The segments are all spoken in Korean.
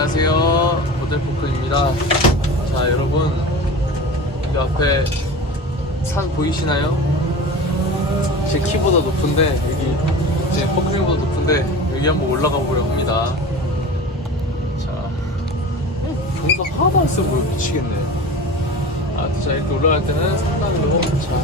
안녕하세요. 모델포크입니다. 자, 여러분. 이 앞에 산 보이시나요? 제 키보다 높은데, 여기, 제 포크님보다 높은데, 여기 한번 올라가 보려고 합니다. 자, 경사 하나도 안 쓰고 미치겠네. 아, 자, 이렇게 올라갈 때는 3단으로, 자,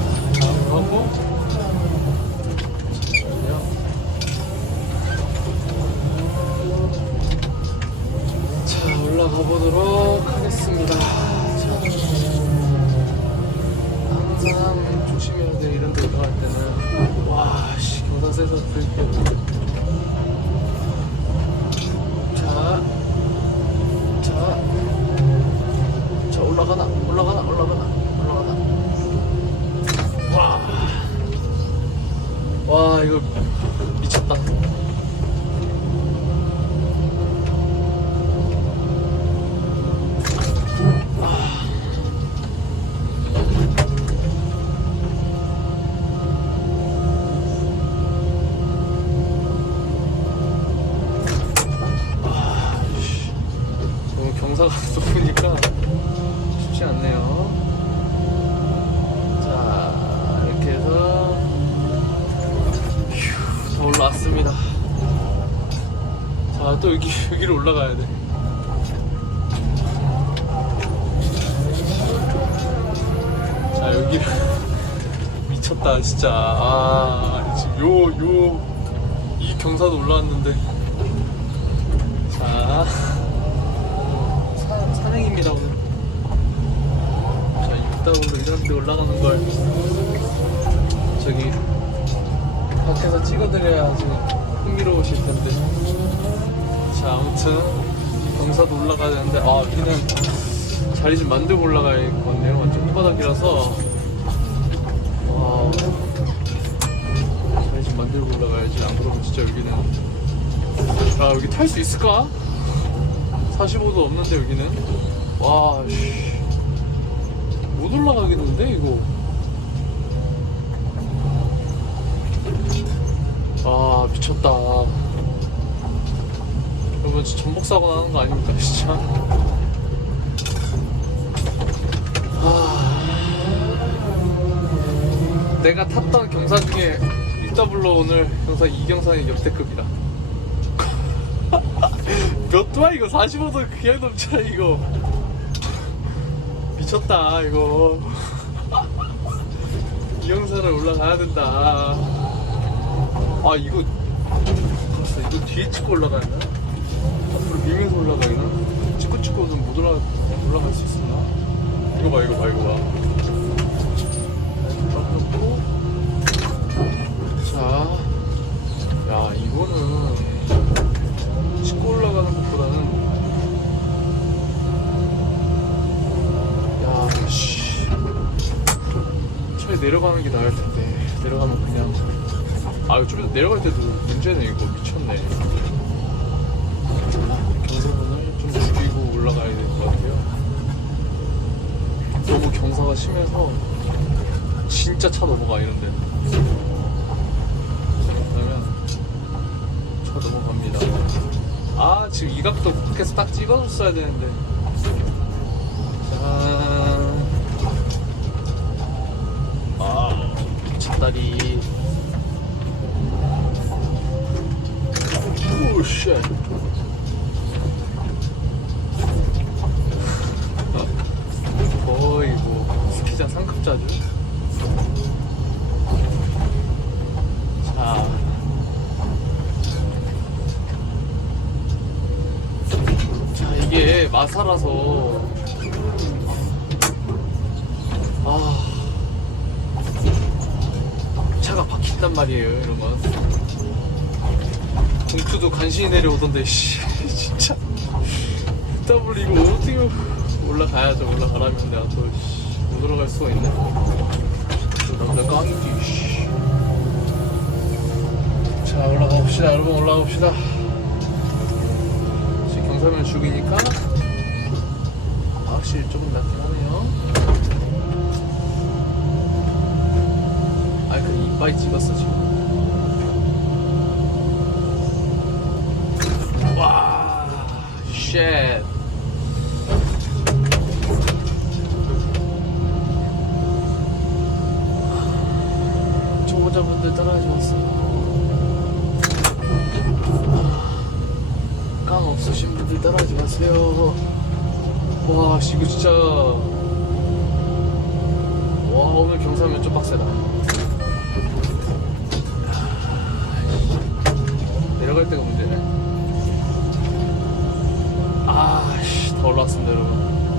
또 여기 여기로 올라가야 돼. 자, 여기를 미쳤다 진짜. 아, 지금 요 요 이 경사도 올라왔는데. 자. 사, 산행입니다 오늘 자 육다으로 이런 데 올라가는 걸 저기 밖에서 찍어드려야지 흥미로우실 텐데 자 아무튼 경사도 올라가야 되는데 아 여기는 자리 좀 만들고 올라가야겠네요. 완전 흙바닥이라서. 와. 자리 좀 만들고 올라가야지. 안 그러면 진짜 여기는. 아 여기 탈 수 있을까? 45도 없는데 여기는? 와 씨. 못 올라가겠는데 이거? 아 미쳤다 진짜 전복 사고 나는 거 아닙니까 진짜? 아. 내가 탔던 경사 중에 1더블로 오늘 경사 2경사는 역대급이다. 몇 도야 이거? 45도 그냥 넘쳐 이거. 미쳤다 이거. 이 영상을 올라가야 된다. 아 이거. 글쎄, 이거 뒤에 찍고 올라가야 되나? 올라가야 되나? 찍고 찍고는 못 올라가, 올라갈 수 있었나? 이거 봐 이거 봐 이거 봐 올라가고 자, 야 이거는 찍고 올라가는 것보다는 야, 씨. 차라리 내려가는 게 나을 텐데 내려가면 그냥 아, 좀 이따 내려갈 때도 문제네 이거 미쳤네. 아, 경사분을 좀 죽이고 올라가야 될 것 같아요. 너무 경사가 심해서 진짜 차 넘어가 이런데. 그러면 차 넘어갑니다. 아 지금 이 각도 밖에서 딱 찍어줬어야 되는데 자, 아 미쳤다리 오쉣 상급자죠 자. 자, 이게 마사라서. 아. 차가 박힌단 말이에요 이런 건 봉투도 간신히 내려오던데 씨. 진짜. 더블 이거 어떻게 올라가야죠 올라가라면 내가 또못 올라갈 수가 있네 또 남자 깡이지 씨. 자 올라가 봅시다 여러분 올라가 봅시다 지금 경사면 죽이니까 확실히 조금 낫긴 하네요 아이 그 이빨 찍었어 지금 와 씨. 쉣. 초보자분들 따라하지 마세요. 깡 없으신 분들 따라하지 마세요. 와, 씨, 이거 진짜. 와, 오늘 경사면 좀 빡세다. 내려갈 때가 문제네. 아, 씨, 더 올라왔습니다, 여러분.